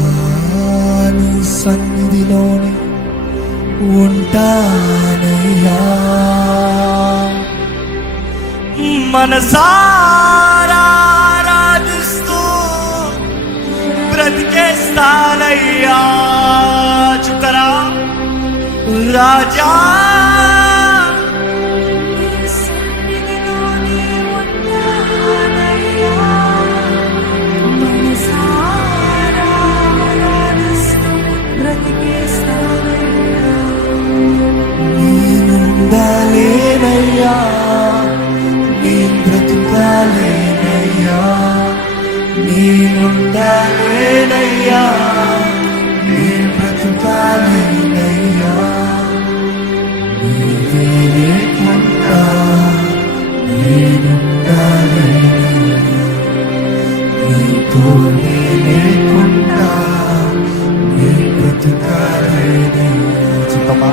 రాజాని సన్నిధిలోని ఉంటానయ్యా, మనసారా ఆరాధిస్తూ బ్రతికేస్తానయ్యా. చూతరా రాజా నేనుండాలేనయ్యా, నేను బ్రతుకాలేనయ్యా, నేనుండాలేనయ్యా, నేను బ్రతుకాలేనయ్యా. నీవే లేకుండా నేనుండాలేనయ్యా, నీతోనే లేకుండా నేను బ్రతుకాలేనయ్యా. చెప్పమ్మా,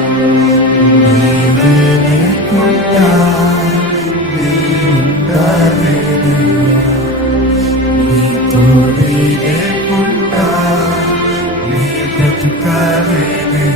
నీవే లేకుండా నేనుండాలేనయ్యా, నీతోనే లేకుండా నేను బ్రతుకాలేనయ్యా.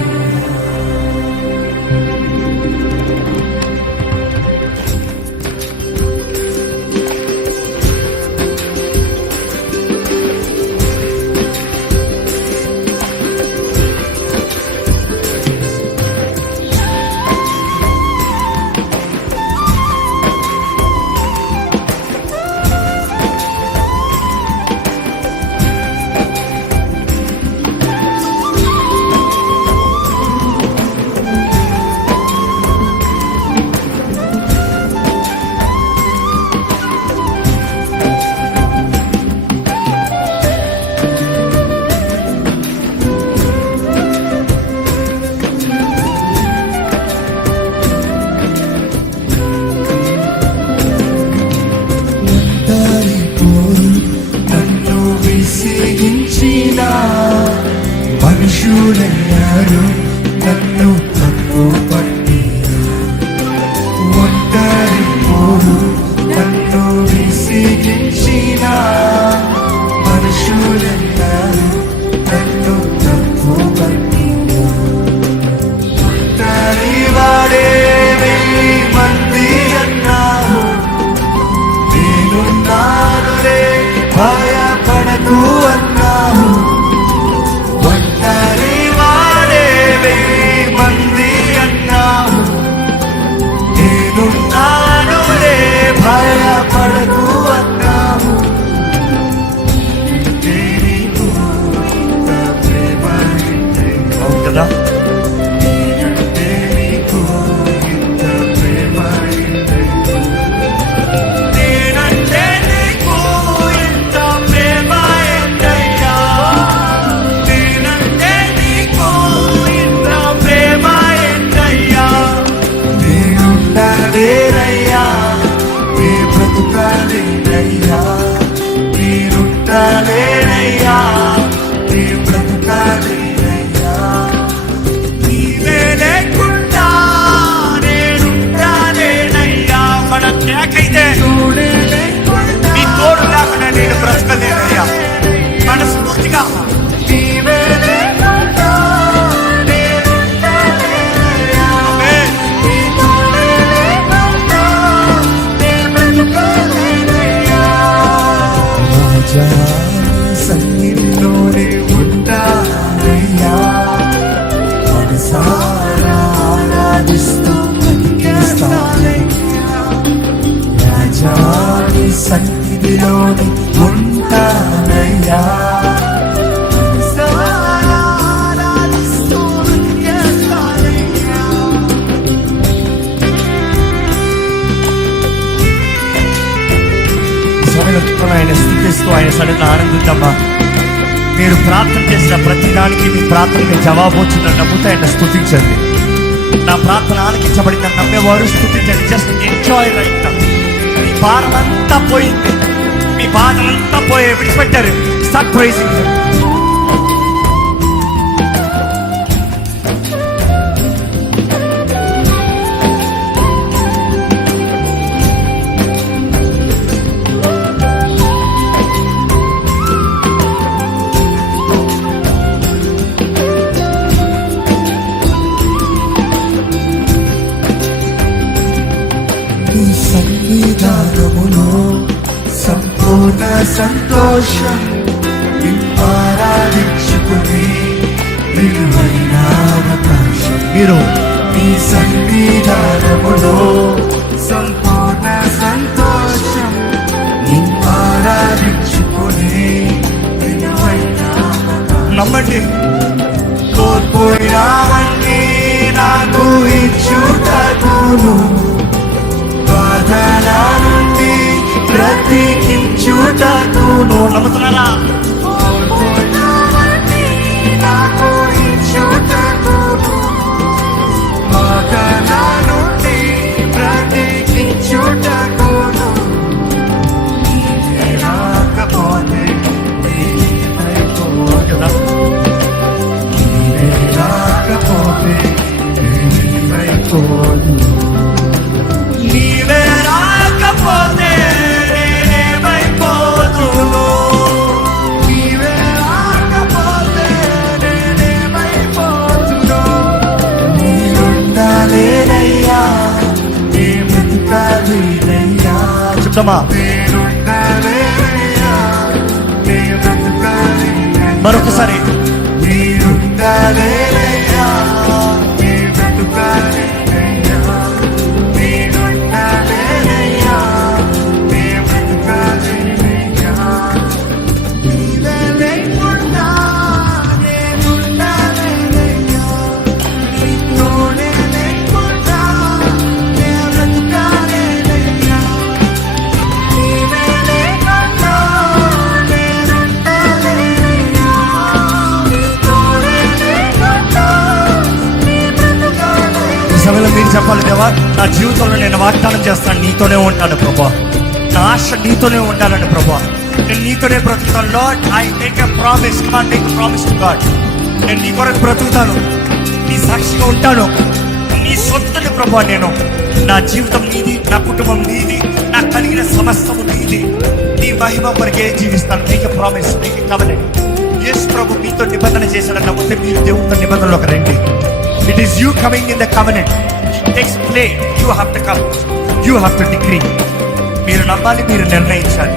మనుషులెన్నరూ నన్ను తప్పు పట్టినా, ఒంటరి పోరు నన్ను విసిగించినా, మనుషులెన్నరూ నన్ను తప్పు పట్టినా, ఒంటరి వాడే 1000 మంది అన్నారు, నేనున్నానులే భయపడకు అన్నావు. భయపడకు అన్నావు. కదా నేనంటే నీకు ఇంత ప్రేమ ఏంటయ్యా, నేనంటే నీకు ఇంత ప్రేమ ఏంటయ్యా. నేనుండాలేనయ్యా, బ్రతుకాలేనయ్యా, నేనుండాలేనయ్యా, నీ బ్రతుకాలేనయ్యా. నీవే లేకుండా నేనుండాలేనయ్యా. మన కేకైతే నీ తోడు లేకుండా నేను బ్రతకలేనయ్యా. మనస్ఫూర్తిగా నీవే లేకుండా నేనుండాలేనయ్యా, నీ తోడే లేకుండా రాజా సన్నిధిలోనే ఉంటానయ్యా, మనసారా ఆరాధిస్తూ బ్రతికేస్తానయ్యా. రాజా సన్నిధిలోనే ఉంటానయ్యా, మనసారా ఆరాధిస్తూ బ్రతికేస్తానయ్యా. ఆయన స్థుతిస్తూ ఆయన సన్నిధిలో ఆనందిద్దామా. మీరు ప్రార్థన చేసిన ప్రతి దానికి మీ ప్రార్థనకి జవాబు వచ్చిందని నమ్ముతే ఆయన స్థుతించండి. నా ప్రార్థన ఆలకించబడిందని నమ్మేవారు స్థుతించండి. Just enjoy right. మీ భారం అంతా పోయింది, మీ బాధలంతా పోయి విడిచిపెట్టారు. Start praising. నీ సన్నిధానములో సంపూర్ణ సంతోషం ఆరాధించుకుని విలువైన అవకాశం. మీరు నీ సన్నిధానములో సంపూర్ణ సంతోషం ఆరాధించుకుని విలువైన నమ్మండి. కోల్పోయినావన్నీ నాకు ఇచ్చుటకును బాధల నుండి బ్రతికించుటకును. నమ్ముతున్నారా? కోల్పోయినావన్నీ నాకు ఇచ్చుటకును బాధల నుండి బ్రతికించుటకును. నీవే రాకపోతే నేనేమైపోదును. కదా? నీవే రాకపోతే నేనేమైపోదును. నీవే రాకపోతే నేనేమైపోదును. నీవే రాకపోతే నేనేమైపోదును. నీరుండాలేనయ్యా, నీ బ్రతుకాలేనయ్యా. చెప్తామా? నీరుండాలేనయ్యా, నీ బ్రతుకాలేనయ్యా. మరొకసారి నీరుండాలేనయ్యా, నీ బ్రతుకాలేనయ్యా. నీరుండాలేనయ్యా, నీ బ్రతుకాలేనయ్యా. నీవే లేకుండా నేనుండాలేనయ్యా. నీతోనే లేకుండా నే బ్రతుకాలేనయ్యా. నీవే లేకుండా నేనుండాలేనయ్యా. నీతోనే లేకుండా నే బ్రతుకాలేనయ్యా. ఈ సమయంలో మీరు చెప్పాలి, దేవా నా జీవితంలో నేను వాగ్దానం చేస్తాను, నీతోనే ఉంటాను ప్రభా. నా ఆశ నీతోనే ఉండాలని ప్రభా. నేను నీతోనే బ్రతుకుతాను. Lord, I make a promise. Come on, make a promise to God. నేను నీ కొరకు బ్రతుకుతాను, నీ సాక్షిగా ఉంటాను, నీ సొంతని ప్రభా. నేను నా జీవితం నీది, నా కుటుంబం నీది, నాకు కలిగిన సమస్తము నీది. నీ మహిమ కొరకే జీవిస్తాను. Make a promise, make a covenant. Yesu ప్రభు మీతో నిబంధన చేశాడని నమ్మితే మీరు దేవునితో నిబంధనలోకి రండి. It is you coming in the covenant. It takes place. You have to come. You have to decree. మీరు నమ్మాలి, మీరు నిర్ణయించాలి.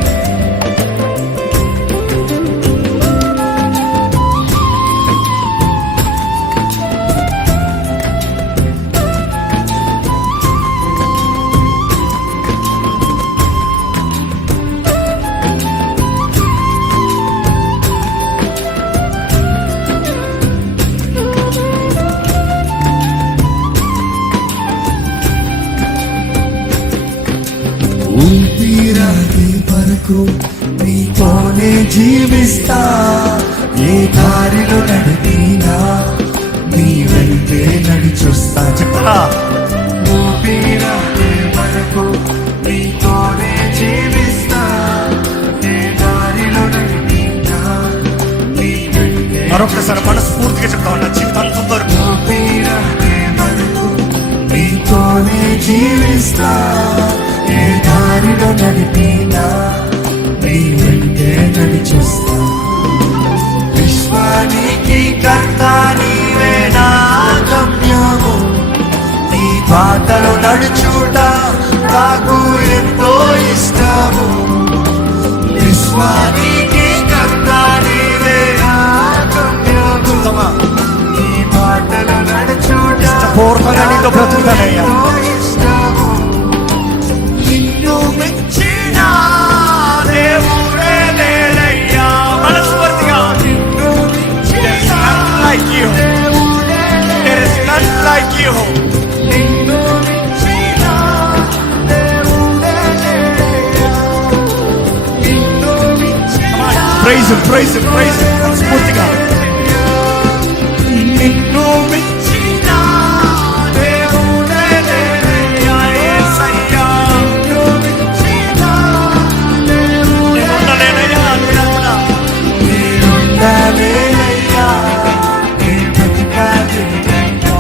ఊపిరాగే వరకు నీతోనే జీవిస్తా. ఏ దారిలో నడిపినా నీ వెంటే నడిచొస్తా. చెప్పరా? ఊపిరాగే వరకు నీతోనే జీవిస్తా. ఏ దారిలో నడిపినా నీ వెంటే. మరొకసారి మనస్ఫూర్తిగా చెప్తాను, నా జీవితాంతం వరకు ఊపిరాగే వరకు నీతోనే జీవిస్తా. ఏ దారిలో నడిపినా నీ వెంటే నడిచొస్తా. విశ్వానికి కర్త నీవే నా గమ్యము. నీ బాటలో నడుచుట నాకు ఎంతో ఇష్టము. విశ్వానికి కర్త నీవే నా గమ్యము. నీ బాటలో నడుచుట పూర్వకంగా నీతో బ్రతుకుతానయ్యా. ఎంతో ఇష్టము. నిన్ను మించిన దేవుడే లేడయ్యా. మనస్ఫూర్తిగా నిన్ను మించిన There is none like you. దేవుడే There is none like you. నిన్ను మించిన దేవుడే లేడయ్యా. నిన్ను మించిన Praise him, praise him, praise him. మనస్ఫూర్తిగా నిన్ను మించిన దేవుడే లేడయ్యా. యేసయ్యా. నిన్ను మించిన దేవుడే నేను ఉండలేనయ్యా, దేవుడా. నీరుండాలేనయ్యా, నీ బ్రతుకాలేనయ్యా.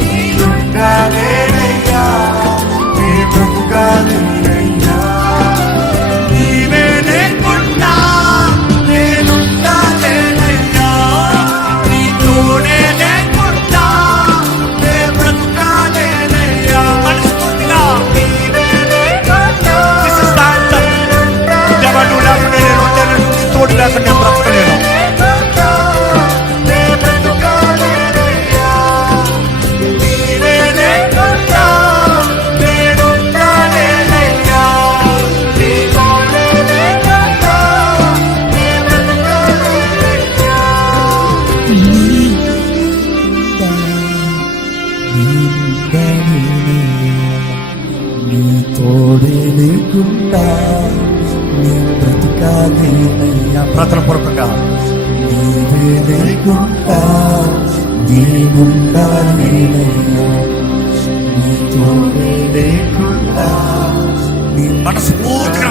నీరుండాలేనయ్యా, నీ బ్రతుకాలేనయ్యా. నీవే లేకుండా నేనుండాలేనయ్యా, తోడే లేకుండా నీ బ్రతికాలేనయ్యా. ప్రార్థన పూర్వకంగా నీవే లేకుండా నేనుండాలేనయ్యా. నీ తోడే లేకుండా నీ మనస్ఫూర్తిగా